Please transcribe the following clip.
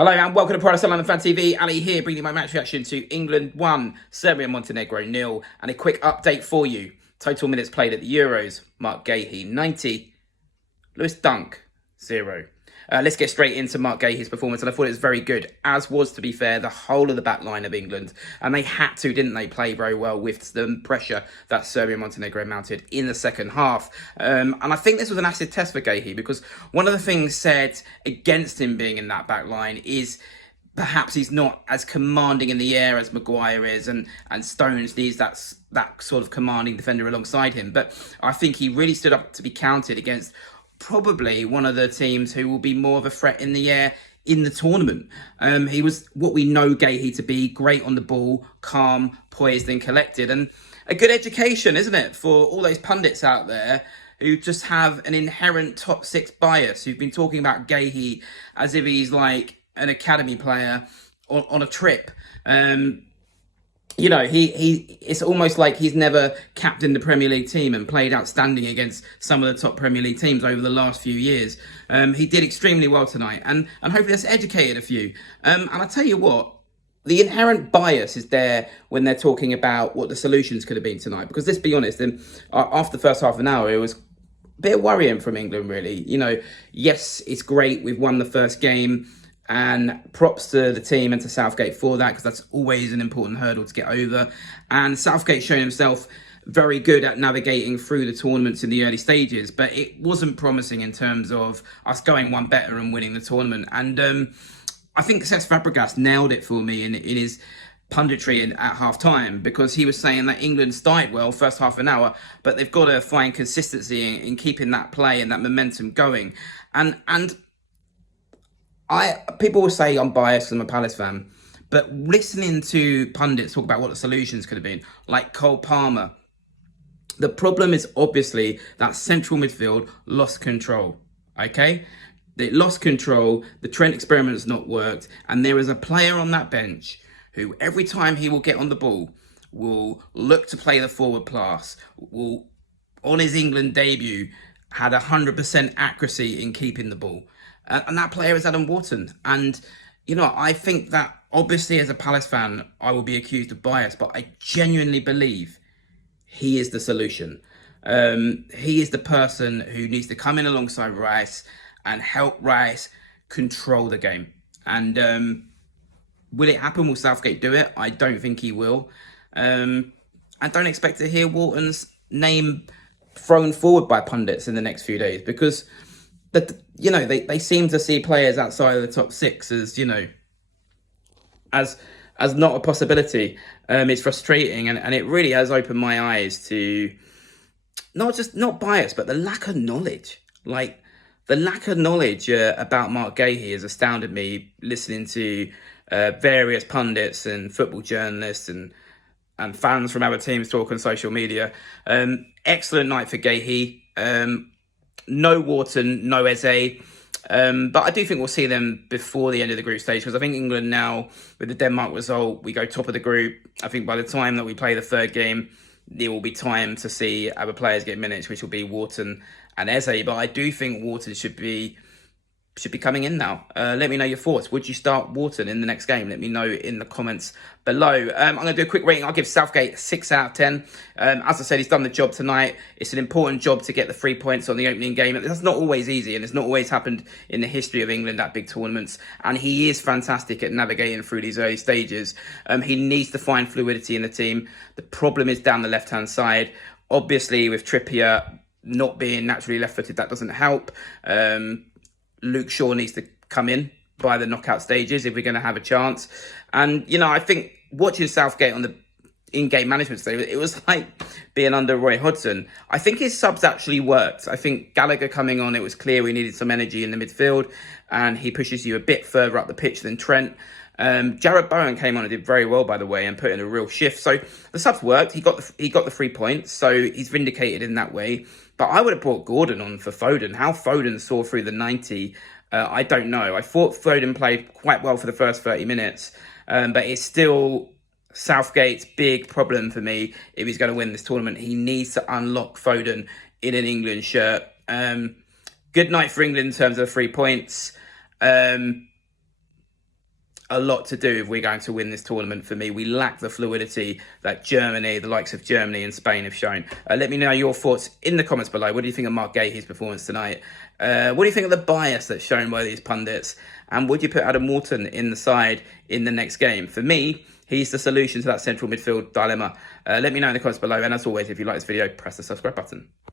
Hello and welcome to Product London Fan TV. Ali here, bringing you my match reaction to England 1, Serbia and Montenegro 0, and a quick update for you. Total minutes played at the Euros: Mark Guéhi 90, Lewis Dunk 0. Let's get straight into Mark Guéhi's performance, and I thought it was very good, as was, to be fair, the whole of the back line of England. And they had to, didn't they, play very well with the pressure that Serbia and Montenegro mounted in the second half. And I think this was an acid test for Guéhi, because one of the things said against him being in that back line is perhaps he's not as commanding in the air as Maguire is, and Stones needs that sort of commanding defender alongside him. But I think he really stood up to be counted against probably one of the teams who will be more of a threat in the air in the tournament. He was what we know Guéhi to be: great on the ball, calm, poised and collected, and a good education, isn't it, for all those pundits out there who just have an inherent top six bias, who've been talking about Guéhi as if he's like an academy player on a trip. You know, it's almost like he's never captained the Premier League team and played outstanding against some of the top Premier League teams over the last few years. He did extremely well tonight, and hopefully that's educated a few. And I tell you what, the inherent bias is there when they're talking about what the solutions could have been tonight. Because let's be honest, after the first half an hour, it was a bit worrying from England, really. You know, yes, it's great, we've won the first game, and props to the team and to Southgate for that, because that's always an important hurdle to get over. And Southgate shown himself very good at navigating through the tournaments in the early stages, but it wasn't promising in terms of us going one better and winning the tournament. And I think Cesc Fabregas nailed it for me in his punditry at half-time, because he was saying that England started well first half an hour, but they've got to find consistency in keeping that play and that momentum going. And people will say I'm biased, I'm a Palace fan, but listening to pundits talk about what the solutions could have been, like Cole Palmer, the problem is obviously that central midfield lost control, okay? They lost control, the Trent experiment has not worked, and there is a player on that bench who every time he will get on the ball will look to play the forward pass, will, on his England debut, had 100% accuracy in keeping the ball. And that player is Adam Wharton. And, you know, I think that obviously as a Palace fan, I will be accused of bias, but I genuinely believe he is the solution. He is the person who needs to come in alongside Rice and help Rice control the game. And will it happen? Will Southgate do it? I don't think he will. I don't expect to hear Wharton's name thrown forward by pundits in the next few days, because you know, they seem to see players outside of the top six as, you know, as not a possibility. It's frustrating, and it really has opened my eyes to not bias, but the lack of knowledge. Like, the lack of knowledge about Mark Guéhi has astounded me, listening to various pundits and football journalists and fans from other teams talk on social media. Excellent night for Guéhi. No Wharton, no Eze. But I do think we'll see them before the end of the group stage, because I think England now, with the Denmark result, we go top of the group. I think by the time that we play the third game, there will be time to see other players get minutes, which will be Wharton and Eze. But I do think Wharton should be coming in now. Let me know your thoughts. Would you start Wharton in the next game? Let me know in the comments below. I'm going to do a quick rating. I'll give Southgate 6 out of 10. As I said, he's done the job tonight. It's an important job to get the 3 points on the opening game. That's not always easy, and it's not always happened in the history of England at big tournaments. And he is fantastic at navigating through these early stages. He needs to find fluidity in the team. The problem is down the left-hand side. Obviously, with Trippier not being naturally left-footed, that doesn't help. Luke Shaw needs to come in by the knockout stages if we're going to have a chance. And, you know, I think watching Southgate on the in-game management stage, it was like being under Roy Hodgson. I think his subs actually worked. I think Gallagher coming on, it was clear we needed some energy in the midfield, and he pushes you a bit further up the pitch than Trent. Jarrod Bowen came on and did very well, by the way, and put in a real shift. So the subs worked. He got the 3 points, so he's vindicated in that way. But I would have brought Gordon on for Foden. How Foden saw through the 90, I don't know. I thought Foden played quite well for the first 30 minutes, but it's still Southgate's big problem for me. If he's going to win this tournament, he needs to unlock Foden in an England shirt. Good night for England in terms of 3 points. a lot to do if we're going to win this tournament. For me, we lack the fluidity that Germany, the likes of Germany and Spain, have shown. Let me know your thoughts in the comments below. What do you think of Mark Guéhi's performance tonight? What do you think of the bias that's shown by these pundits? And would you put Adam Wharton in the side in the next game? For me, he's the solution to that central midfield dilemma. Let me know in the comments below. And as always, if you like this video, press the subscribe button.